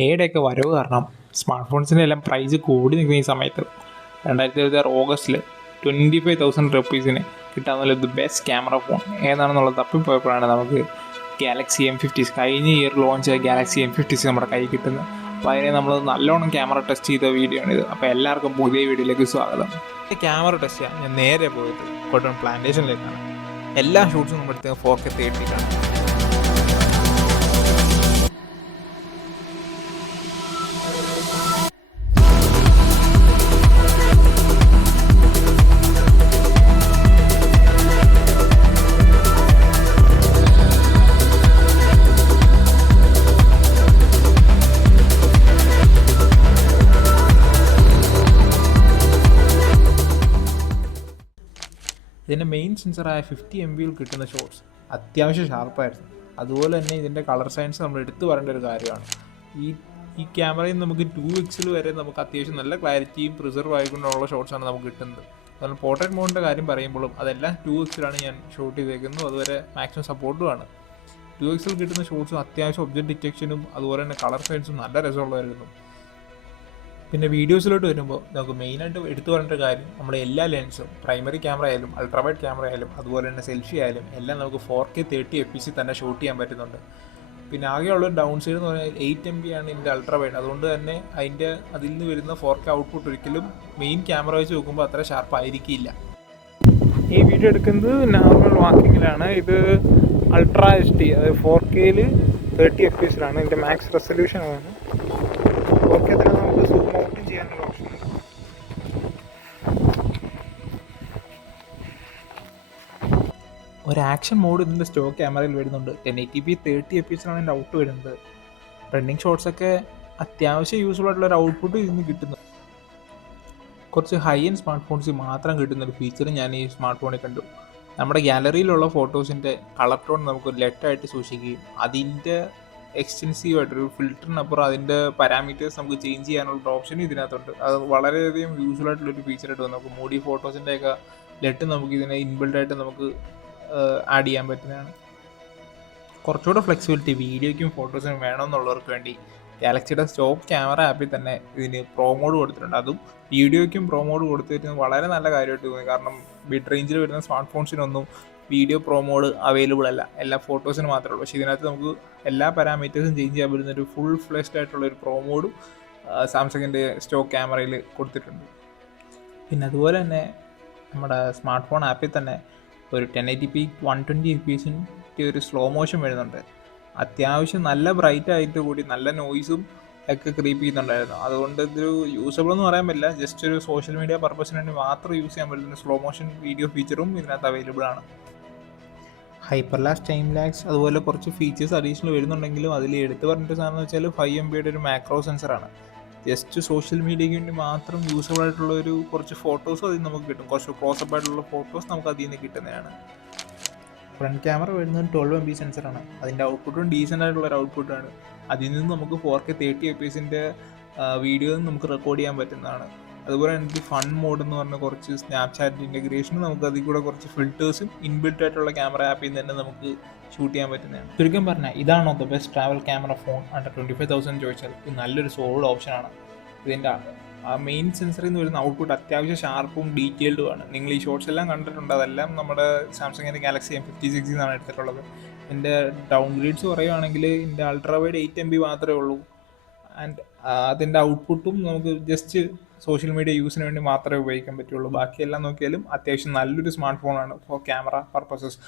എയുടെയൊക്കെ വരവ് കാരണം സ്മാർട്ട് ഫോൺസിൻ്റെ എല്ലാം പ്രൈസ് കൂടി നിൽക്കുന്ന ഈ സമയത്ത് 2026 ഓഗസ്റ്റിൽ 25,000 റുപ്പീസിന് കിട്ടാവുന്ന ദ ബെസ്റ്റ് ക്യാമറ ഫോൺ ഏതാണെന്നുള്ളത് തപ്പിപ്പോയപ്പോഴാണ് നമുക്ക് ഗാലക്സി M50 കഴിഞ്ഞ ഇയർ ലോഞ്ച് ആയ ഗാലക്സി M50 നമ്മുടെ കയ്യിൽ കിട്ടുന്നത്. അപ്പോൾ അതിനെ നമ്മൾ നല്ലോണം ക്യാമറ ടെസ്റ്റ് ചെയ്ത വീഡിയോ ആണിത്. അപ്പോൾ എല്ലാവർക്കും പുതിയ വീഡിയോയിലേക്ക് സ്വാഗതം. ക്യാമറ ടെസ്റ്റ് ചെയ്യാൻ ഞാൻ നേരെ പോയത് കോട്ടൺ പ്ലാന്റേഷനിലേക്കാണ്. എല്ലാ ഷൂട്ട്സും നമ്മുടെ അടുത്ത് 4K 30 ഇതിൻ്റെ മെയിൻ സെൻസറായ 50 MB കിട്ടുന്ന ഷോട്ട്സ് അത്യാവശ്യം ഷാർപ്പായിരുന്നു. അതുപോലെ തന്നെ ഇതിൻ്റെ കളർ സയൻസ് നമ്മൾ എടുത്തു പറയേണ്ട ഒരു കാര്യമാണ്. ഈ ക്യാമറയിൽ നമുക്ക് 2x വരെ നമുക്ക് അത്യാവശ്യം നല്ല ക്ലാരിറ്റിയും പ്രിസർവ് ആയിക്കൊണ്ടുള്ള ഷോട്ട്സാണ് നമുക്ക് കിട്ടുന്നത്. അതുപോലെ പോർട്രേറ്റ് മോഡിൻ്റെ കാര്യം പറയുമ്പോഴും അതെല്ലാം 2x ഞാൻ ഷൂട്ട് ചെയ്തേക്കുന്നത്. അതുവരെ മാക്സിമം സപ്പോർട്ടുമാണ്. 2x കിട്ടുന്ന ഷോട്ട്സും അത്യാവശ്യം ഒബ്ജക്റ്റ് ഡിറ്റക്ഷനും അതുപോലെ തന്നെ കളർ സയൻസും നല്ല രസമുള്ളതായിരുന്നു. പിന്നെ വീഡിയോസിലോട്ട് വരുമ്പോൾ നമുക്ക് മെയിനായിട്ട് എടുത്തു പറഞ്ഞൊരു കാര്യം, നമ്മുടെ എല്ലാ ലെൻസും പ്രൈമറി ക്യാമറ ആയാലും അൾട്രാവൈഡ് ക്യാമറ ആയാലും അതുപോലെ തന്നെ സെൽഫി ആയാലും എല്ലാം നമുക്ക് 4K 30 FPS തന്നെ ഷൂട്ട് ചെയ്യാൻ പറ്റുന്നുണ്ട്. പിന്നെ ആകെയുള്ളൊരു ഡൗൺ സൈഡ് എന്ന് പറഞ്ഞാൽ 8 MB ആണ് ഇതിൻ്റെ അൾട്രാവൈഡ്. അതുകൊണ്ട് തന്നെ അതിൽ നിന്ന് വരുന്ന 4K ഔട്ട്പുട്ട് ഒരിക്കലും മെയിൻ ക്യാമറ വെച്ച് നോക്കുമ്പോൾ അത്ര ഷാർപ്പ് ആയിരിക്കില്ല. ഈ വീഡിയോ എടുക്കുന്നത് നോർമൽ വാക്കിങ്ങിലാണ്. ഇത് അൾട്രാ HD, അതായത് 4K 30 FPS ഇതിൻ്റെ മാക്സ് റെസൊല്യൂഷൻ ആണ്. 4K തന്നെ നമുക്ക് സൂം ഔട്ടും ചെയ്യാനുള്ള ഓപ്ഷൻ ഉണ്ട്. ഒരു ആക്ഷൻ മോഡ് ഇതിൻ്റെ സ്റ്റോക്ക് ക്യാമറയിൽ വരുന്നുണ്ട്. 1080p 30 FPS ഇതിൻ്റെ ഔട്ട് വരുന്നത്. റണ്ണിങ് ഷോട്ട്സൊക്കെ അത്യാവശ്യം യൂസ്ഫുൾ ആയിട്ടുള്ള ഒരു ഔട്ട്പുട്ട് ഇതിന് കിട്ടുന്നു. കുറച്ച് ഹൈ എൻഡ് സ്മാർട്ട് ഫോൺസിൽ മാത്രം കിട്ടുന്നൊരു ഫീച്ചർ ഞാൻ ഈ സ്മാർട്ട് ഫോണിൽ കണ്ടു. നമ്മുടെ ഗാലറിയിലുള്ള ഫോട്ടോസിൻ്റെ കളർ ടോൺ നമുക്ക് ലെറ്റായിട്ട് സൂക്ഷിക്കുകയും അതിൻ്റെ എക്സ്റ്റെൻസീവായിട്ടൊരു ഫിൽറ്ററിനപ്പുറം അതിൻ്റെ പാരാമീറ്റേഴ്സ് നമുക്ക് ചേഞ്ച് ചെയ്യാനുള്ള ഓപ്ഷനും ഇതിനകത്തുണ്ട്. അത് വളരെയധികം യൂസ്ഫുൾ ആയിട്ടുള്ളൊരു ഫീച്ചറായിട്ട് വന്നു. നമുക്ക് മൂഡി ഫോട്ടോസിൻ്റെയൊക്കെ ലെറ്റ് നമുക്ക് ഇതിനെ ഇൻബിൽഡായിട്ട് നമുക്ക് ആഡ് ചെയ്യാൻ പറ്റുന്നതാണ്. കുറച്ചുകൂടെ ഫ്ലെക്സിബിലിറ്റി വീഡിയോയ്ക്കും ഫോട്ടോസിനും വേണമെന്നുള്ളവർക്ക് വേണ്ടി ഗാലക്സിയുടെ സ്റ്റോക്ക് ക്യാമറ ആപ്പിൽ തന്നെ ഇതിന് പ്രോ മോഡ് കൊടുത്തിട്ടുണ്ട്. അതും വീഡിയോയ്ക്കും പ്രോ മോഡ് കൊടുത്തിരുന്നത് വളരെ നല്ല കാര്യമായിട്ട് തോന്നി. കാരണം മിഡ് റേഞ്ചിൽ വരുന്ന സ്മാർട്ട് ഫോൺസിനൊന്നും വീഡിയോ പ്രോ മോഡ് അവൈലബിൾ അല്ല, എല്ലാ ഫോട്ടോസിന് മാത്രമേ ഉള്ളൂ. പക്ഷേ ഇതിനകത്ത് നമുക്ക് എല്ലാ പാരാമീറ്റേഴ്സും ചേഞ്ച് ചെയ്യാൻ പറ്റുന്ന ഒരു ഫുൾ ഫ്ലെഷ്ഡ് ആയിട്ടുള്ളൊരു പ്രോ മോഡും സാംസങ്ങിൻ്റെ സ്റ്റോക്ക് ക്യാമറയിൽ കൊടുത്തിട്ടുണ്ട്. പിന്നെ അതുപോലെ തന്നെ നമ്മുടെ സ്മാർട്ട് ഫോൺ ആപ്പിൽ തന്നെ ഒരു 1080p 120 FPS ഒരു സ്ലോ മോഷൻ വരുന്നുണ്ട്. അത്യാവശ്യം നല്ല ബ്രൈറ്റ് ആയിട്ട് കൂടി നല്ല നോയ്സും ഒക്കെ ക്രീപ്പ് ചെയ്യുന്നുണ്ടായിരുന്നു. അതുകൊണ്ട് ഇതൊരു യൂസബിൾ എന്ന് പറയാൻ പറ്റില്ല, ജസ്റ്റ് ഒരു സോഷ്യൽ മീഡിയ പർപ്പസിന് വേണ്ടി മാത്രം യൂസ് ചെയ്യാൻ പറ്റുന്ന സ്ലോ മോഷൻ വീഡിയോ ഫീച്ചറും ഇതിനകത്ത് അവൈലബിൾ ആണ്. ഹൈപ്പർ ലാക്സ്, ടൈം ലാക്സ് അതുപോലെ കുറച്ച് ഫീച്ചേഴ്സ് അഡീഷണൽ വരുന്നുണ്ടെങ്കിലും അതിൽ എടുത്ത് പറഞ്ഞിട്ട് സാധനം എന്ന് വെച്ചാൽ 5 MB ഒരു മാക്രോ സെൻസറാണ്. ജസ്റ്റ് സോഷ്യൽ മീഡിയയ്ക്ക് വേണ്ടി മാത്രം യൂസ്ഫുൾ ആയിട്ടുള്ള ഒരു കുറച്ച് ഫോട്ടോസും അതിൽ നമുക്ക് കിട്ടും. കുറച്ച് ക്ലോസപ്പ് ആയിട്ടുള്ള ഫോട്ടോസ് നമുക്ക് അതിൽ നിന്ന് കിട്ടുന്നതാണ്. ഫ്രണ്ട് ക്യാമറ വരുന്നത് 12 MB സെൻസറാണ്. അതിൻ്റെ ഔട്ട്പുട്ടും ഡീസൻ്റ് ആയിട്ടുള്ളൊരു ഔട്ട്പുട്ടാണ്. അതിൽ നിന്ന് നമുക്ക് 4K 30 FPS വീഡിയോ നമുക്ക് റെക്കോർഡ് ചെയ്യാൻ പറ്റുന്നതാണ്. അതുപോലെ എനിക്ക് ഫൺ മോഡ് എന്ന് പറഞ്ഞ കുറച്ച് സ്നാപ്ചാറ്റ് ഇൻ്റഗ്രേഷനും നമുക്ക് അതിൽ കൂടെ കുറച്ച് ഫിൽറ്റേഴ്സും ഇൻബിൽറ്റ് ആയിട്ടുള്ള ക്യാമറ ആപ്പിൽ നിന്ന് തന്നെ നമുക്ക് ഷൂട്ട് ചെയ്യാൻ പറ്റുന്നതാണ്. ചുരുക്കം പറഞ്ഞാൽ ഇതാണോ the best travel camera phone under 25,000 ചോദിച്ചാൽ ഇത് നല്ലൊരു സോളിഡ് ഓപ്ഷനാണ്. ഇതിൻ്റെ മെയിൻ സെൻസറിൽ നിന്ന് വരുന്ന ഔട്ട്പുട്ട് അത്യാവശ്യം ഷാർപ്പും ഡീറ്റെയിൽഡുമാണ്. നിങ്ങൾ ഈ ഷോട്ട്സ് എല്ലാം കണ്ടിട്ടുണ്ട്. അതെല്ലാം നമ്മുടെ സാംസങ്ങിൻ്റെ ഗാലക്സി M56 എന്നാണ് എടുത്തിട്ടുള്ളത്. എൻ്റെ ഡൗൺ ഗ്രേഡ്സ് പറയുകയാണെങ്കിൽ എൻ്റെ അൾട്രാവൈഡ് 8 MB മാത്രമേ ഉള്ളൂ. ആൻഡ് അതിൻ്റെ ഔട്ട്പുട്ടും നമുക്ക് ജസ്റ്റ് സോഷ്യൽ മീഡിയ യൂസിന് വേണ്ടി മാത്രമേ ഉപയോഗിക്കാൻ പറ്റുള്ളൂ. ബാക്കിയെല്ലാം നോക്കിയാലും അത്യാവശ്യം നല്ലൊരു സ്മാർട്ട് ഫോണാണ് ഫോർ ക്യാമറ പർപ്പസസ്.